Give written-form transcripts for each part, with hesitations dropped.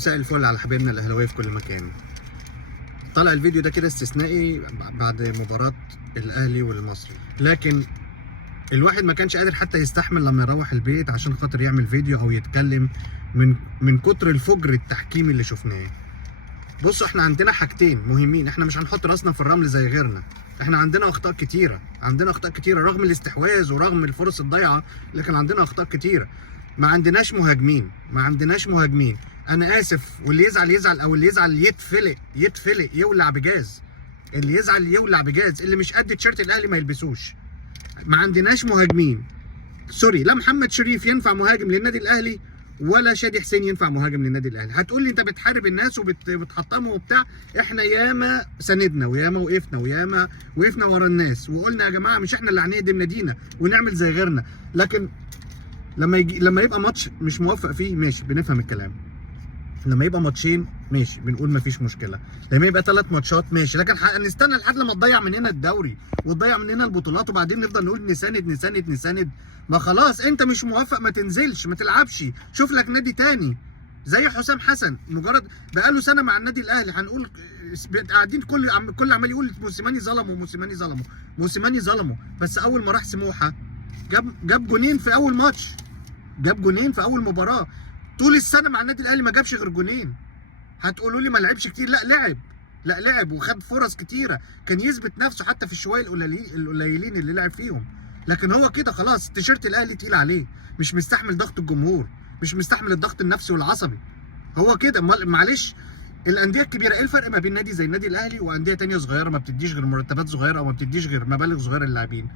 مساء الفل على حبايبنا الاهلاويه في كل مكان. طلع الفيديو ده كده استثنائي بعد مباراه الاهلي والمصري، لكن الواحد ما كانش قادر حتى يستحمل لما يروح البيت عشان خاطر يعمل فيديو او يتكلم من كتر الفجر التحكيمي اللي شفناه. بصوا، احنا عندنا حاجتين مهمين، احنا مش هنحط راسنا في الرمل زي غيرنا. احنا عندنا اخطاء كتيره، رغم الاستحواذ ورغم الفرص الضايعه، لكن عندنا اخطاء كتيره. ما عندناش مهاجمين. انا اسف، واللي يزعل او اللي يزعل يتفلق يولع بجاز. اللي يزعل يولع بجاز، اللي مش قد تيشيرت الاهلي ما يلبسوش. ما عندناش مهاجمين، سوري، لا محمد شريف ينفع مهاجم للنادي الاهلي ولا شادي حسين ينفع مهاجم للنادي الاهلي. هتقول لي انت بتحارب الناس وبتحطمهم وبتاع. احنا ياما ساندنا وياما وقفنا ورا الناس وقلنا يا جماعه مش احنا اللي هنهدم نادينا ونعمل زي غيرنا. لكن لما يبقى ماتش مش موفق فيه، ماشي بنفهم الكلام. لما يبقى ماتشين ماشي بنقول مفيش مشكله. لما يبقى 3 ماتشات ماشي، لكن نستنى لحد لما تضيع مننا الدوري وتضيع مننا البطولات وبعدين نفضل نقول نساند. ما خلاص، انت مش موافق ما تنزلش، ما تلعبش، شوف لك نادي تاني. زي حسام حسن، مجرد بقاله سنه مع النادي الاهلي هنقول قاعدين كل عمال يقول موسيماني ظلمه. بس اول ما راح سموحه جاب جونين في اول ماتش، جاب جونين في اول مباراه. طول السنه مع النادي الاهلي ما جابش غير جونين. هتقولوا لي ما لعبش كتير، لا لعب وخد فرص كتيره، كان يثبت نفسه حتى في الشويه القليلين اللي لعب فيهم. لكن هو كده خلاص، تيشيرت الاهلي تقيل عليه، مش مستحمل ضغط الجمهور، مش مستحمل الضغط النفسي والعصبي. هو كده. معلش، الانديه الكبيره، ايه الفرق ما بين نادي زي النادي الاهلي وانديه ثانيه صغيره ما بتديش غير مرتبات صغيره او ما بتديش غير مبالغ صغيره للاعبين؟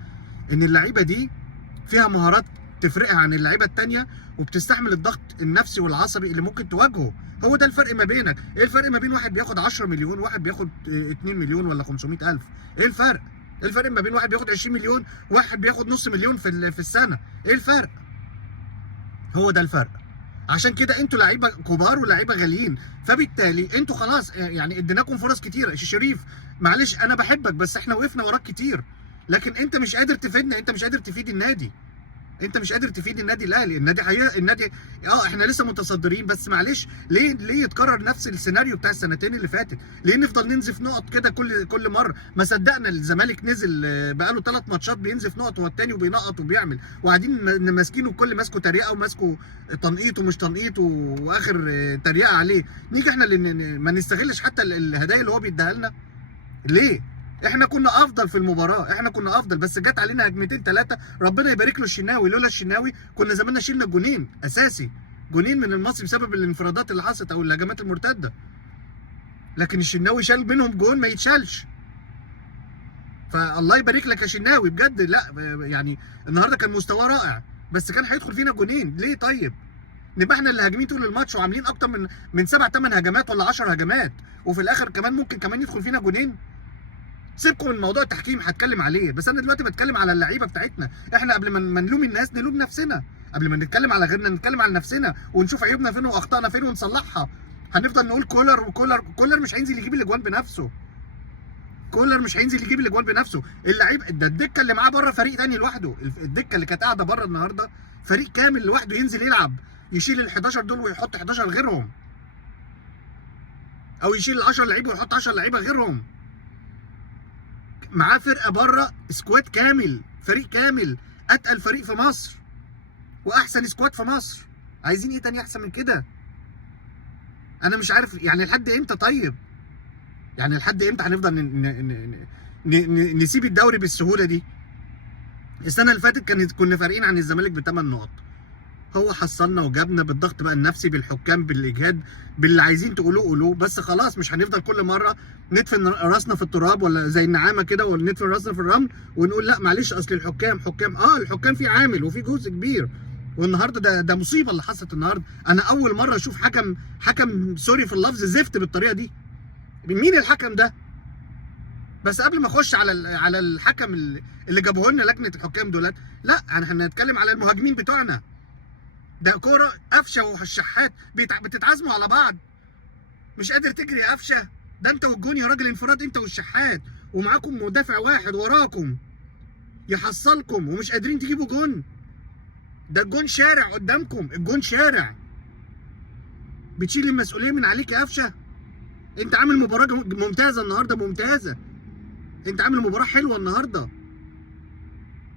ان اللعيبه دي فيها مهارات تفرقها عن اللعيبه الثانيه وبتستحمل الضغط النفسي والعصبي اللي ممكن تواجهه. هو ده الفرق ما بينك. ايه الفرق ما بين واحد بياخد 10 مليون وواحد بياخد 2 مليون ولا 500,000؟ ايه الفرق؟ ايه الفرق ما بين واحد بياخد 20 مليون وواحد بياخد نص مليون في السنه؟ ايه الفرق؟ هو ده الفرق. عشان كده انتوا لعيبه كبار ولاعيبه غاليين، فبالتالي انتوا خلاص يعني اديناكم فرص كتيره. شريف، معلش انا بحبك بس احنا وقفنا وراك كتير، لكن انت مش قادر تفيدنا، انت مش قادر تفيد النادي، انت مش قادر تفيد النادي الاهلي. النادي احنا لسه متصدرين، بس معلش ليه يتكرر نفس السيناريو بتاع السنتين اللي فاتت؟ ليه نفضل ننزف نقط كده كل مره؟ ما صدقنا الزمالك نزل بقاله 3 ماتشات بينزف نقط، هو الثاني وبينقط وبيعمل، وقاعدين ماسكينه الكل ماسكه تريقه وماسكه تنقيط ومش تنقيط واخر تريقه عليه. نيجي احنا اللي ما نستغلش حتى الهدايا اللي هو بيديها لنا. ليه؟ احنا كنا افضل في المباراه، احنا كنا افضل، بس جت علينا هجمتين 3. ربنا يبارك له الشناوي، لولا الشناوي كنا زماننا شلنا جونين اساسي، جونين من المصري بسبب الانفرادات اللي حصلت او الهجمات المرتده. لكن الشناوي شال منهم جون ما يتشالش. فالله يبارك لك يا شناوي بجد. لا يعني النهارده كان مستواه رائع، بس كان هيدخل فينا جونين. ليه طيب؟ نبقى احنا اللي هاجمين طول الماتش وعاملين اكتر من 7 8 هجمات ولا 10 هجمات، وفي الاخر كمان ممكن يدخل فينا جونين. سيبكم من موضوع التحكيم، هتكلم عليه، بس انا دلوقتي بتكلم على اللعيبه بتاعتنا. احنا قبل ما نلوم الناس نلوم نفسنا، قبل ما نتكلم على غيرنا نتكلم على نفسنا ونشوف عيوبنا فين واخطائنا فين ونصلحها. هنفضل نقول كولر مش هينزل يجيب الاجوان بنفسه. اللعيب ده الدكه اللي معاه بره فريق ثاني لوحده. الدكه اللي كانت قاعده بره النهارده فريق كامل لوحده، ينزل يلعب، يشيل ال 11 دول ويحط 11 غيرهم، او يشيل ال 10 لعيبه ويحط 10 لعيبه غيرهم. معاه فرقه بره، سكواد كامل، فريق كامل، اتقل فريق في مصر واحسن سكواد في مصر. عايزين ايه تاني احسن من كده؟ انا مش عارف يعني لحد امتى. طيب يعني لحد امتى هنفضل نسيب الدوري بالسهوله دي؟ السنه اللي فاتت كنا فارقين عن الزمالك ب8 نقط. هو حصلنا وجابنا بالضغط بقى النفسي، بالحكام، بالاجهاد، باللي عايزين تقولوه. بس خلاص مش هنفضل كل مره ندفن راسنا في التراب ولا زي النعامه كده، ولا ندفن راسنا في الرمل ونقول لا معلش اصل الحكام. الحكام في عامل وفي جزء كبير. والنهارده ده مصيبه اللي حصلت النهارده. انا اول مره اشوف حكم سوري في اللفظ زفت بالطريقه دي. مين الحكم ده؟ بس قبل ما اخش على الحكم اللي جابوه لنا لجنه الحكام دولت، لا احنا هنتكلم على المهاجمين بتوعنا. ده كوره قفشه والشحات بتتعازموا على بعض. مش قادر تجري يا قفشه، ده انت والجون يا راجل انفراد، انت والشحات، ومعاكم مدافع واحد وراكم يحصلكم ومش قادرين تجيبوا جون. ده الجون شارع قدامكم، الجون شارع. بتشيل المسؤوليه من عليك يا قفشه. انت عامل مباراه ممتازه النهارده، ممتازه. انت عامل مباراه حلوه النهارده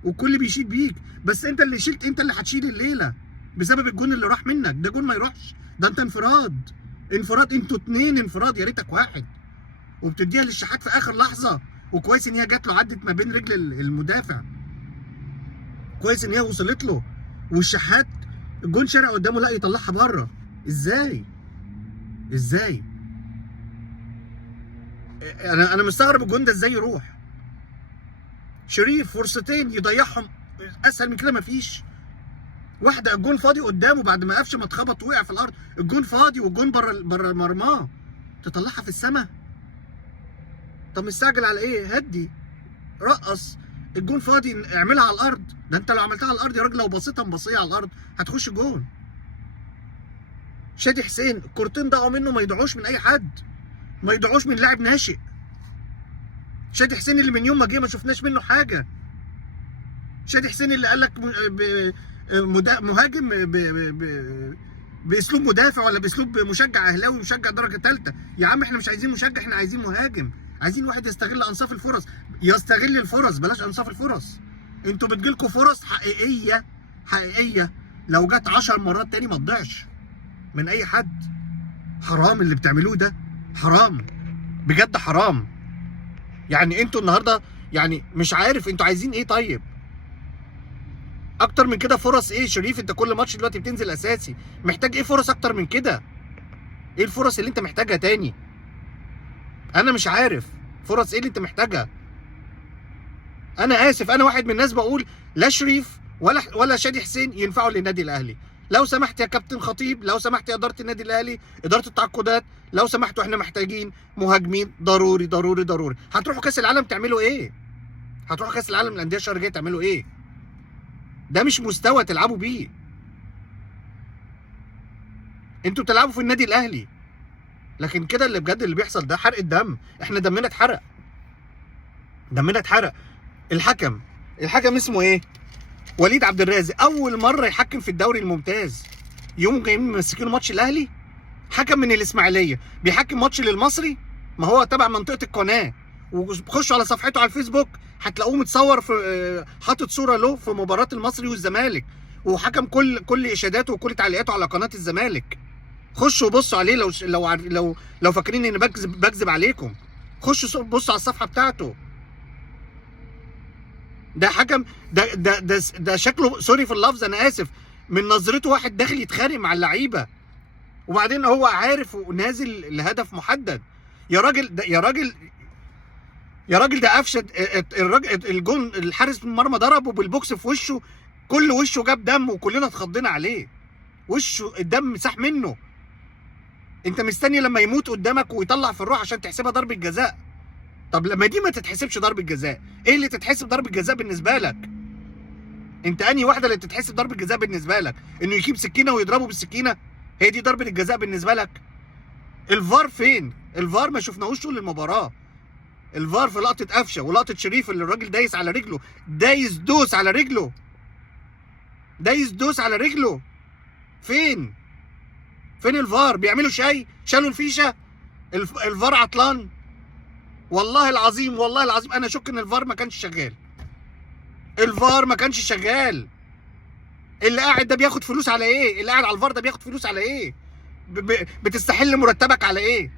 والكل بيشيد بيك، بس انت اللي شلت، انت اللي هتشيل الليله بسبب الجون اللي راح منك. ده جون ما يروحش، ده انت انفراد. انتوا 2 انفراد، يا ريتك واحد. وبتديها للشحات في اخر لحظه، وكويس ان هي جات له، عدت ما بين رجل المدافع. كويس ان هي وصلت له، والشحات الجون شارع قدامه، لا يطلعها بره. ازاي؟ ازاي؟ انا مستغرب الجون ده ازاي يروح. شريف فرصتين يضيعهم، اسهل من كده مفيش. واحده الجون فاضي قدامه بعد ما قفشه ما اتخبط وقع في الارض، الجون فاضي والجون بره مرماه، تطلعها في السماء. طب مستعجل على ايه؟ هدي، رقص. الجون فاضي، اعملها على الارض. ده انت لو عملتها على الارض يا راجل، لو بصيتها مبصيه على الارض هتخش جون. شادي حسين الكورتين ضاعوا منه، ما يضيعوش من اي حد، ما يضيعوش من لاعب ناشئ. شادي حسين اللي من يوم ما جه ما شفناش منه حاجه. شادي حسين اللي قال لك مهاجم باسلوب مدافع ولا باسلوب مشجع اهلاوي مشجع درجه ثالثه. يا عم احنا مش عايزين مشجع، احنا عايزين مهاجم، عايزين واحد يستغل انصاف الفرص. يستغل الفرص، بلاش انصاف الفرص. انتوا بتجيلكوا فرص حقيقيه، حقيقيه لو جت 10 مرات تاني ما تضيعش من اي حد. حرام اللي بتعملوه ده، حرام بجد، حرام. يعني انتوا النهارده يعني مش عارف انتوا عايزين ايه. طيب اكتر من كده فرص ايه؟ شريف انت كل ماتش دلوقتي بتنزل اساسي، محتاج ايه فرص اكتر من كده؟ ايه الفرص اللي انت محتاجها تاني؟ انا مش عارف فرص ايه اللي انت محتاجها. انا اسف، انا واحد من الناس بقول لا شريف ولا شادي حسين ينفعوا للنادي الاهلي. لو سمحت يا كابتن خطيب، لو سمحت يا اداره النادي الاهلي، اداره التعاقدات، لو سمحتوا احنا محتاجين مهاجمين ضروري ضروري ضروري. هتروحوا كاس العالم تعملوا ايه؟ هتروحوا كاس العالم للانديه الشهر الجاي تعملوا ايه؟ ده مش مستوى تلعبوا بيه. انتوا بتلعبوا في النادي الاهلي، لكن كده اللي بجد اللي بيحصل ده حرق الدم. احنا دمنا اتحرق، دمنا اتحرق. الحكم اسمه ايه؟ وليد عبد الرازق، اول مره يحكم في الدوري الممتاز. يوم جايين ممسكينه ماتش الاهلي، حكم من الاسماعيليه بيحكم ماتش للمصري، ما هو تبع منطقه القناه. وخشوا على صفحته على الفيسبوك هتلاقوه متصور في حاطط صوره له في مباراه المصري والزمالك، وحكم كل اشاداته وكل تعليقاته على قناه الزمالك. خشوا بصوا عليه لو فاكرين اني بكذب عليكم. خشوا بصوا على الصفحه بتاعته. ده حكم، ده شكله سوري في اللفظ انا اسف، من نظرته واحد داخل يتخانق مع اللعيبه، وبعدين هو عارف ونازل لهدف محدد. يا راجل ده يا راجل ده قفشه الراجل الجون الحارس المرمى ضربه بالبوكس في وشه، كل وشه جاب دم وكلنا اتخضينا عليه. وشه الدم مساح منه. انت مستني لما يموت قدامك ويطلع في الروح عشان تحسبها ضربه جزاء؟ طب لما دي ما تتحسبش ضربه جزاء، ايه اللي تتحسب ضربه جزاء بالنسبه لك؟ انت انهي واحده اللي تتحسب ضربه جزاء بالنسبه لك؟ انه يجيب سكينه ويضربه بالسكينه؟ هي دي ضربه الجزاء بالنسبه لك؟ الفار فين؟ الفار ما شفناهوش طول المباراه. الفار في لقطه قفشه ولقطه شريف اللي الراجل دايس على رجله، دوس على رجله، دوس على رجله. فين الفار؟ بيعملوا شاي؟ شالوا الفيشه؟ الفار عطلان؟ والله العظيم والله العظيم انا اشك ان الفار ما كانش شغال. الفار ما كانش شغال. اللي قاعد ده بياخد فلوس على ايه؟ اللي قاعد على الفار ده بياخد فلوس على ايه؟ بتستحل مرتبك على ايه؟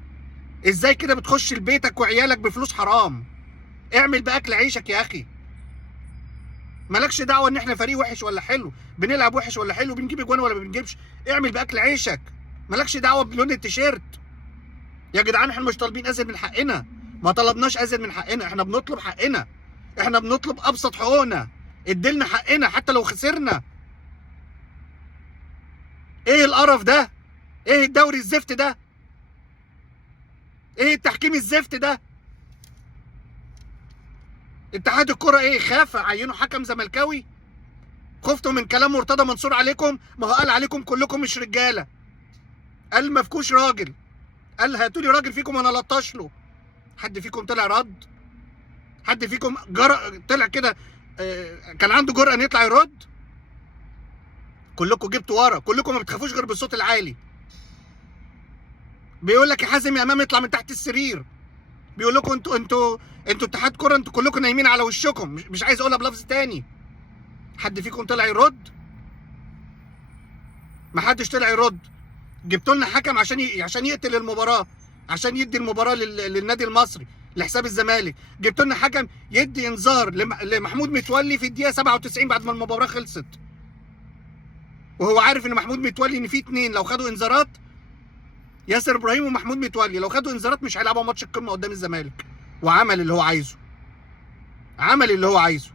ازاي كده بتخش لبيتك وعيالك بفلوس حرام؟ اعمل باكل عيشك يا اخي. مالكش دعوه ان احنا فريق وحش ولا حلو، بنلعب وحش ولا حلو، بنجيب اجوان ولا ما بنجيبش. اعمل باكل عيشك، مالكش دعوه بلون التيشيرت. يا جدعان احنا مش طالبين ازيد من حقنا، ما طلبناش ازيد من حقنا، احنا بنطلب حقنا، احنا بنطلب ابسط حقوقنا. اديلنا حقنا حتى لو خسرنا. ايه القرف ده؟ ايه الدوري الزفت ده؟ ايه التحكيم الزفت ده؟ اتحاد الكرة ايه خاف عينوا حكم زملكاوي؟ خفتوا من كلام مرتضى منصور عليكم؟ ما هو قال عليكم كلكم مش رجاله، قال ما فيكوش راجل، قال هاتوا لي راجل فيكم انا لطش له. حد فيكم طلع رد؟ حد فيكم طلع كده كان عنده جرأة ان يطلع يرد؟ كلكم جبتوا ورا، كلكم ما بتخافوش غير بالصوت العالي. بيقول لك يا حازم يا امام اطلع من تحت السرير. بيقول لكم انتوا اتحاد كره، انتوا كلكم نايمين على وشكم. مش عايز اقولها بلفظ تاني. حد فيكم طلع يرد؟ ما حدش طلع يرد. جبتوا لنا حكم عشان يقتل المباراه، عشان يدي المباراه للنادي المصري لحساب الزمالك. جبتوا لنا حكم يدي انذار لمحمود متولي في الدقيقه 97 بعد ما المباراه خلصت، وهو عارف ان محمود متولي ان في اتنين لو خدوا انذارات، ياسر ابراهيم ومحمود متولي، لو خدوا انذارات مش هيلعبوا ماتش القمه قدام الزمالك. وعمل اللي هو عايزه، عمل اللي هو عايزه،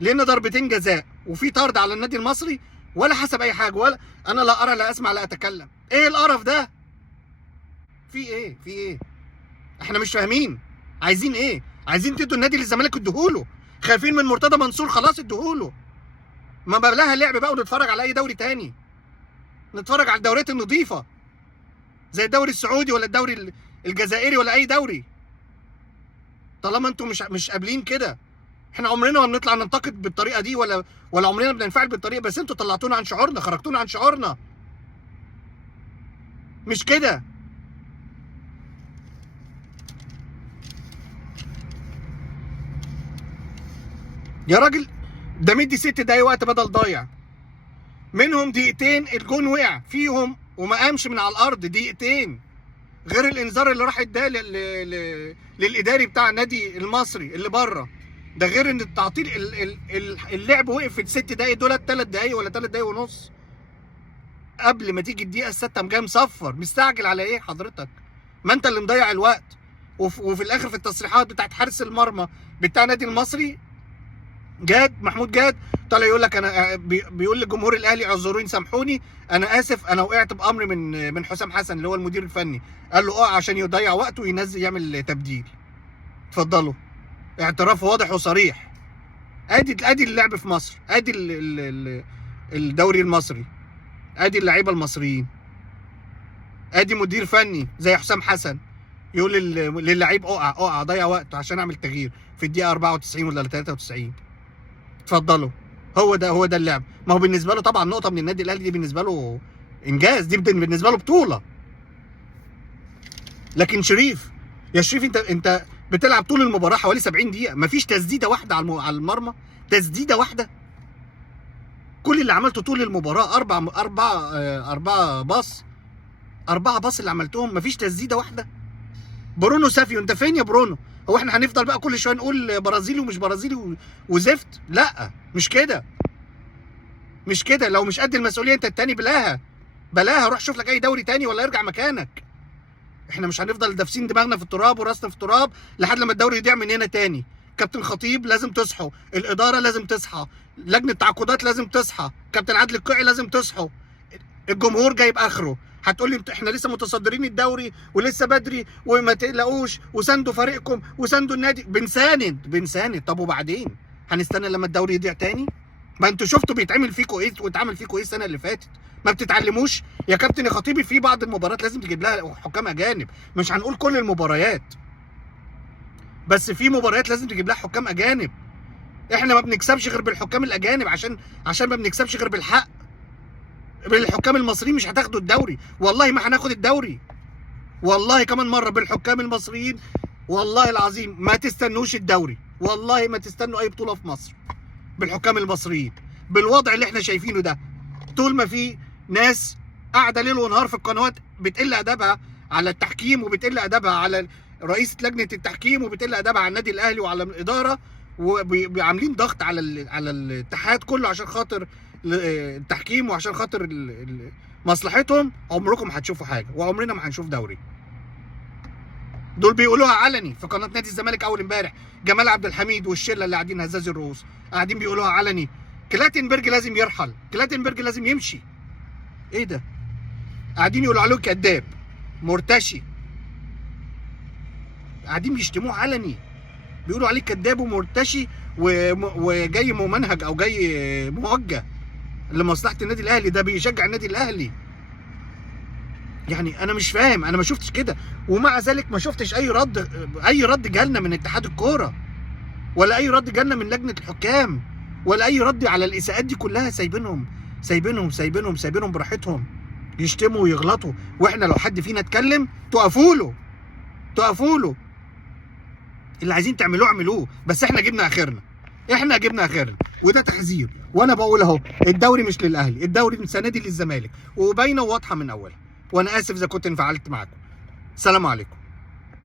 لان ضربتين جزاء وفي طرد على النادي المصري ولا حسب اي حاجه. ولا انا لا ارى لا اسمع لا اتكلم. ايه القرف ده؟ في ايه؟ في ايه؟ احنا مش فاهمين. عايزين ايه؟ عايزين تدوا النادي للزمالك ادوهوله. خايفين من مرتضى منصور خلاص ادوهوله. ما بلاها لعب بقى ونتفرج على اي دوري تاني. نتفرج على الدوريات النظيفه زي الدوري السعودي ولا الدوري الجزائري ولا اي دوري. طالما انتم مش قابلين كده. احنا عمرنا ما بنطلع ننتقد بالطريقه دي ولا عمرنا بننفعل بالطريقه، بس انتوا طلعتونا عن شعورنا، خرجتونا عن شعورنا. مش كده. يا راجل ده مدي 6 دقايق وقت بدل ضايع، منهم دقيقتين الجون وقع فيهم وما قامش من على الارض، دقيقتين، غير الانذار اللي راح اداه للاداري بتاع النادي المصري اللي بره ده، غير ان التعطيل اللعب وقف في ال6 دقايق دول 3 دقايق ولا 3 دقايق ونص. قبل ما تيجي الدقيقه ال6 قام جاي مصفر. مستعجل على ايه حضرتك؟ ما انت اللي مضيع الوقت. وفي الاخر في التصريحات بتاعت حارس المرمى بتاع النادي المصري محمود جاد طالع يقول لك انا بيقول لجمهور الاهلي اعذروني سامحوني انا اسف، انا وقعت بامر من حسام حسن اللي هو المدير الفني، قال له عشان يضيع وقته وينزل يعمل تبديل. اتفضلوا، اعتراف واضح وصريح. ادي اللعب في مصر، ادي الدوري المصري، ادي اللعيبه المصريين، ادي مدير فني زي حسام حسن يقول للعيب اقع ضيع وقت عشان اعمل تغيير في الدقيقه 94 ولا 93. اتفضلوا. هو ده اللعب. ما هو بالنسبه له طبعا نقطه من النادي الاهلي دي بالنسبه له انجاز، دي بالنسبه له بطوله. لكن يا شريف انت بتلعب طول المباراه حوالي 70 دقيقه، مفيش تسديده واحده على المرمى، تسديده واحده. كل اللي عملته طول المباراه أربعة باص اللي عملتهم، مفيش تسديده واحده. برونو سافيو انت فين يا برونو؟ هو احنا هنفضل بقى كل شويه نقول برازيلي ومش برازيلي وزفت؟ لا مش كده، مش كده. لو مش قد المسؤوليه انت التاني بلاها روح شوف لك اي دوري تاني ولا ارجع مكانك. احنا مش هنفضل دافسين دماغنا في التراب وراسنا في التراب لحد لما الدوري يضيع مننا تاني. كابتن خطيب لازم تصحوا، الاداره لازم تصحى، لجنه تعاقدات لازم تصحى، كابتن عادل القيعي لازم تصحوا. الجمهور جايب اخره. هتقول لي احنا لسه متصدرين الدوري ولسه بدري وما تقلقوش وساندوا فريقكم وساندوا النادي. بنساند. طب وبعدين هنستنى لما الدوري يضيع تاني؟ ما انتوا شفتوا بيتعمل فيكم ايه واتعمل فيكم ايه السنه اللي فاتت. ما بتتعلموش يا كابتن يا خطيبي؟ في بعض المباريات لازم تجيب لها حكام اجانب، مش هنقول كل المباريات، بس في مباريات لازم تجيب لها حكام اجانب. احنا ما بنكسبش غير بالحكام الاجانب عشان ما بنكسبش غير بالحق. بالحكام المصريين مش هتاخدوا الدوري، والله ما هناخد الدوري، والله كمان مره بالحكام المصريين والله العظيم ما تستنوش الدوري، والله ما تستنوا اي بطوله في مصر بالحكام المصريين. بالوضع اللي احنا شايفينه ده، طول ما في ناس قاعده ليل ونهار في القنوات بتقل ادبها على التحكيم وبتقل ادبها على رئيسه لجنه التحكيم وبتقل ادبها على النادي الاهلي وعلى الاداره، وعاملين ضغط على الاتحاد كله عشان خاطر التحكيم وعشان خاطر مصلحتهم، عمركم هتشوفوا حاجه وعمرنا ما هنشوف دوري. دول بيقولوها علني في قناه نادي الزمالك اول امبارح، جمال عبد الحميد والشله اللي قاعدين هزاز الرؤوس قاعدين بيقولوها علني. كلاتنبرج لازم يرحل، كلاتنبرج لازم يمشي. ايه ده؟ قاعدين يقولوا عليه كذاب مرتشي، قاعدين بيشتموه علني، بيقولوا عليه كذاب ومرتشي وجاي ممنهج او جاي موجه لمصلحه النادي الاهلي. ده بيشجع النادي الاهلي. يعني انا مش فاهم، انا ما شفتش كده، ومع ذلك ما شفتش اي رد جالنا من اتحاد الكوره، ولا اي رد جالنا من لجنه الحكام، ولا اي رد على الاساءات دي كلها. سايبينهم براحتهم. يشتموا ويغلطوا، واحنا لو حد فينا اتكلم تقفوا له. اللي عايزين تعملوه اعملوه، بس احنا جبنا اخرنا، وده تحذير. وانا بقول اهو، الدوري مش للاهلي، الدوري السنه دي للزمالك، وباينه وواضحه من اولها. وانا اسف اذا كنت انفعلت معاكم. السلام عليكم.